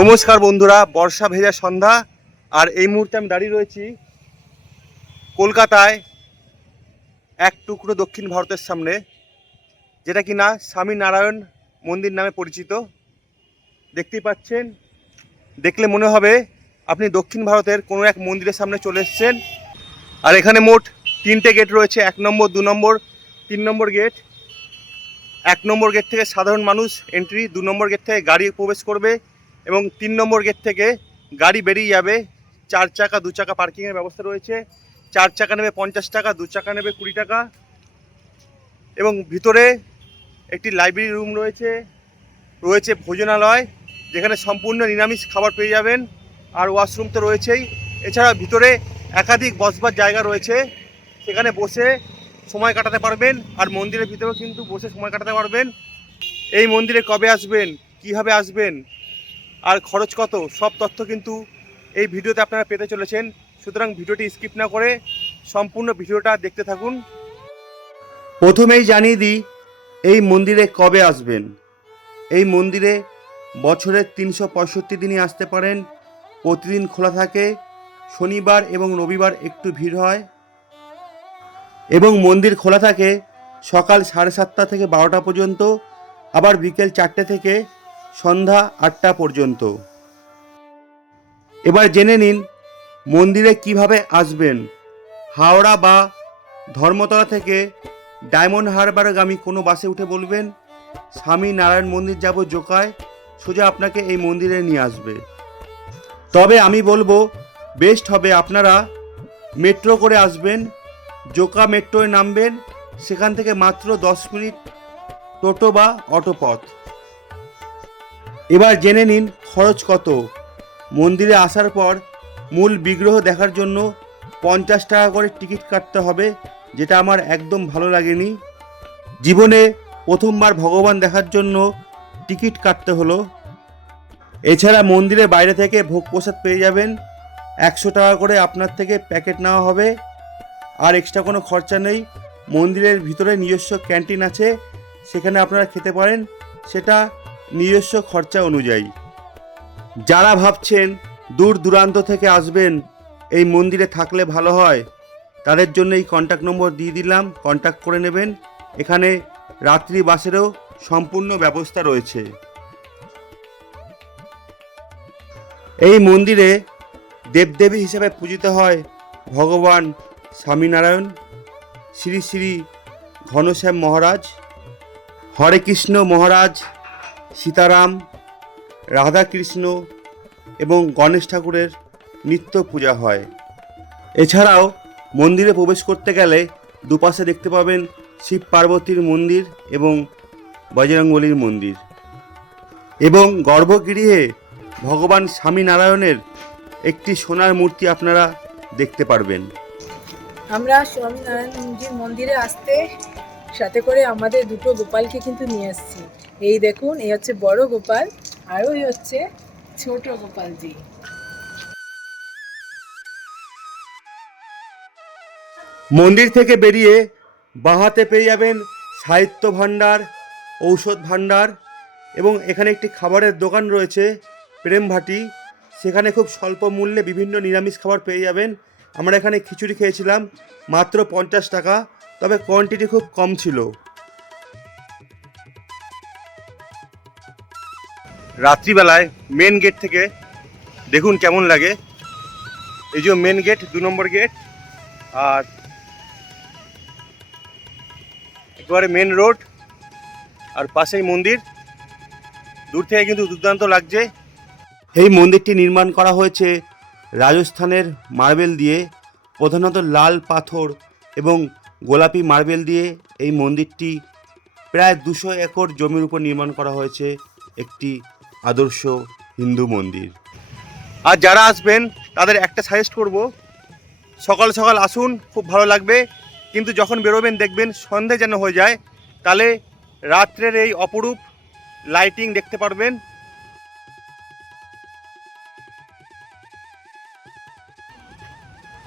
নমস্কার বন্ধুরা, বর্ষা ভেজা সন্ধ্যা। আর এই মুহূর্তে আমি দাঁড়িয়ে রয়েছি কলকাতায় এক টুকরো দক্ষিণ ভারতের সামনে, যেটা কিনা স্বামী নারায়ণ মন্দির নামে পরিচিত। দেখতেই পাচ্ছেন, দেখলে মনে হবে আপনি দক্ষিণ ভারতের কোনো এক মন্দিরের সামনে চলে এসছেন। আর এখানে মোট তিনটে গেট রয়েছে, এক নম্বর, দু নম্বর, তিন নম্বর গেট এক নম্বর গেট থেকে সাধারণ মানুষ এন্ট্রি দু নম্বর গেট থেকে গাড়ি প্রবেশ করবে। এবং তিন নম্বর গেট থেকে গাড়ি বেরিয়ে যাবে। চার চাকা, দু চাকা পার্কিংয়ের ব্যবস্থা রয়েছে। চার চাকা নেবে পঞ্চাশ টাকা, দু চাকা নেবে কুড়ি টাকা। এবং ভিতরে একটি লাইব্রেরি রুম রয়েছে। রয়েছে ভোজনালয়, যেখানে সম্পূর্ণ নিরামিষ খাবার পেয়ে যাবেন। আর ওয়াশরুম তো রয়েছেই। এছাড়া ভিতরে একাধিক বসবার জায়গা রয়েছে। সেখানে বসে সময় কাটাতে পারবেন। আর মন্দিরের ভিতরেও কিন্তু বসে সময় কাটাতে পারবেন। এই মন্দিরে কবে আসবেন? কীভাবে আসবেন? আর খরচ কত? সব তথ্য কিন্তু এই ভিডিওতে আপনারা পেতে চলেছেন। সুতরাং ভিডিওটি স্কিপ না করে সম্পূর্ণ ভিডিওটা দেখতে থাকুন। প্রথমেই জানিয়ে দিই, এই মন্দিরে কবে আসবেন? এই মন্দিরে বছরের তিনশো পঁয়ষট্টি দিনই আসতে পারেন। প্রতিদিন খোলা থাকে। শনিবার এবং রবিবার একটু ভিড় হয়। এবং মন্দির খোলা থাকে সকাল সাড়ে সাতটা থেকে বারোটা পর্যন্ত। আবার বিকেল চারটে থেকে সন্ধ্যা আটটা পর্যন্ত। এবার জেনে নিন, মন্দিরে কীভাবে আসবেন? হাওড়া বা ধর্মতলা থেকে ডায়মন্ড হারবারগামী কোনো বাসে উঠে বলবেন, স্বামী নারায়ণ মন্দির যাব জোকায়, সোজা আপনাকে এই মন্দিরে নিয়ে আসবে। তবে আমি বলব, বেস্ট হবে আপনারা মেট্রো করে আসবেন, জোকা মেট্রোয় নামবেন, সেখান থেকে মাত্র দশ মিনিট টোটো বা অটো পথ এবার জেনে নিন খরচ কত। মন্দিরে আসার পর মূল বিগ্রহ দেখার জন্য পঞ্চাশ টাকা করে টিকিট কাটতে হবে, যেটা আমার একদম ভালো লাগেনি। জীবনে প্রথমবার ভগবান দেখার জন্য টিকিট কাটতে হলো। এছাড়া মন্দিরের বাইরে থেকে ভোগ প্রসাদ পেয়ে যাবেন। একশো টাকা করে আপনার থেকে প্যাকেট নেওয়া হবে। আর এক্সট্রা কোনো খরচা নেই। মন্দিরের ভিতরে নিজস্ব ক্যান্টিন আছে, সেখানে আপনারা খেতে পারেন। সেটা নিজস্ব খরচা অনুযায়ী। যারা ভাবছেন দূর দূরান্ত থেকে আসবেন, এই মন্দিরে থাকলে ভালো হয়, তাদের জন্য এই কন্ট্যাক্ট নম্বর দিয়ে দিলাম কন্ট্যাক্ট করে নেবেন। এখানে রাত্রি বাসেরও সম্পূর্ণ ব্যবস্থা রয়েছে। এই মন্দিরে দেবদেবী হিসেবে পূজিত হয় ভগবান স্বামীনারায়ণ, শ্রী শ্রী ঘনশ্যাম মহারাজ, হরে কৃষ্ণ মহারাজ সীতারাম, রাধাকৃষ্ণ এবং গণেশ ঠাকুরের নিত্য পূজা হয়। এছাড়াও মন্দিরে প্রবেশ করতে গেলে দুপাশে দেখতে পাবেন শিব পার্বতীর মন্দির এবং বজরঙ্গলির মন্দির এবং গর্ভগৃহে ভগবান স্বামীনারায়ণের একটি সোনার মূর্তি আপনারা দেখতে পারবেন। আমরা স্বামীনারায়ণজি মন্দিরে আসতে সাথে করে আমাদের দুটো গোপালকে কিন্তু নিয়ে এসেছি এই দেখুন, এই হচ্ছে বড় গোপাল আর ওই হচ্ছে ছোট গোপালজি। মন্দির থেকে বেরিয়ে বাহাতে পেয়ে যাবেন সাহিত্য ভাণ্ডার, ঔষধ ভাণ্ডার এবং এখানে একটি খাবারের দোকান রয়েছে প্রেম ভাটি সেখানে খুব স্বল্প মূল্যে বিভিন্ন নিরামিষ খাবার পেয়ে যাবেন। আমরা এখানে খিচুড়ি খেয়েছিলাম, মাত্র পঞ্চাশ টাকা, তবে কোয়ান্টিটি খুব কম ছিল। রাত্রিবেলায় মেন গেট থেকে দেখুন কেমন লাগে। এই যে মেন গেট দু নম্বর গেট আর একেবারে মেন রোড আর পাশেই মন্দির। দূর থেকে কিন্তু দুর্দান্ত লাগছে। এই মন্দিরটি নির্মাণ করা হয়েছে রাজস্থানের মার্বেল দিয়ে, প্রধানত লাল পাথর এবং গোলাপি মার্বেল দিয়ে। এই মন্দিরটি প্রায় দুশো একর জমির উপর নির্মাণ করা হয়েছে একটি আদর্শ হিন্দু মন্দির। আর যারা আসবেন, তাদের একটা সাজেস্ট করব। সকাল সকাল আসুন, খুব ভালো লাগবে। কিন্তু যখন বেরোবেন, দেখবেন সন্ধে যেন হয়ে যায়, তাহলে রাত্রের এই অপরূপ লাইটিং দেখতে পারবেন।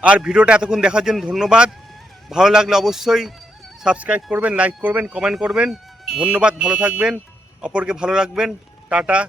আর ভিডিওটা এতক্ষণ দেখার জন্য ধন্যবাদ। ভালো লাগলে অবশ্যই সাবস্ক্রাইব করবেন লাইক করবেন কমেন্ট করবেন। ধন্যবাদ, ভালো থাকবেন। অপরকে ভালো রাখবেন। টাটা।